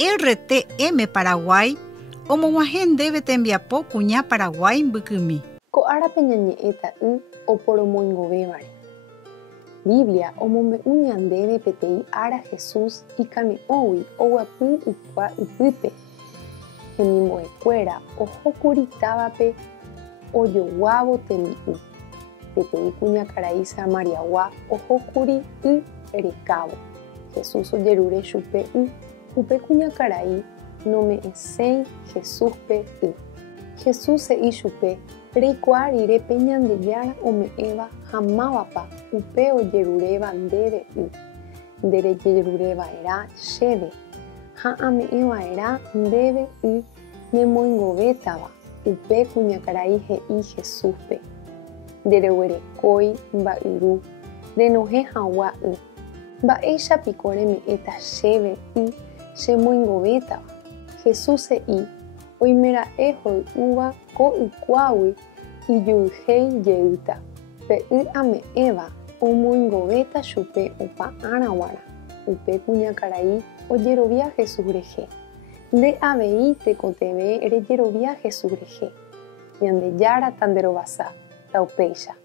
RTM Paraguay omog̃uahẽ ndéve tembiapo kuña Paraguay mbykymi. Ko'árape ñañe'ẽta oporomoingovévare. Biblia omombe'u ñandéve peteĩ ára Jesús ikane'õgui oguapy ykua ipype. Hemimbo'ekuéra ohókuri távape ojoguávo tembi'u. Peteĩ kuñakarai Samariagua ohókuri y rekávo. Jesús ojerure chupe y. Upe kuñakarai nome'ẽséi Jesúspe y. Jesús se'i chupe reikuaa rire pe Ñandejára ome'ẽva ha mávapa upe ojeruréva ndéve y. Nderejejureva'erã chéve ha ame'ẽva'erã ndéve y nemoingovétava upe kuñakarai he'i Jesúspe. Ndereguerekói mba'yru renohẽ hag̃ua y. Mba'éichapiko reme'ẽta chéve y chemoingovétava. Jesús se'i oimera'e hoy'úva ko ykuágui ijuihéi jeýta. Pe y ame'ẽva omoingovéta chupe opa árãguara upe kuñakarai ojerovia Jesús rehe. Nde avei tekotevẽ rejerovia Jesús rehe. Ñandejára tanderovasa taupéicha.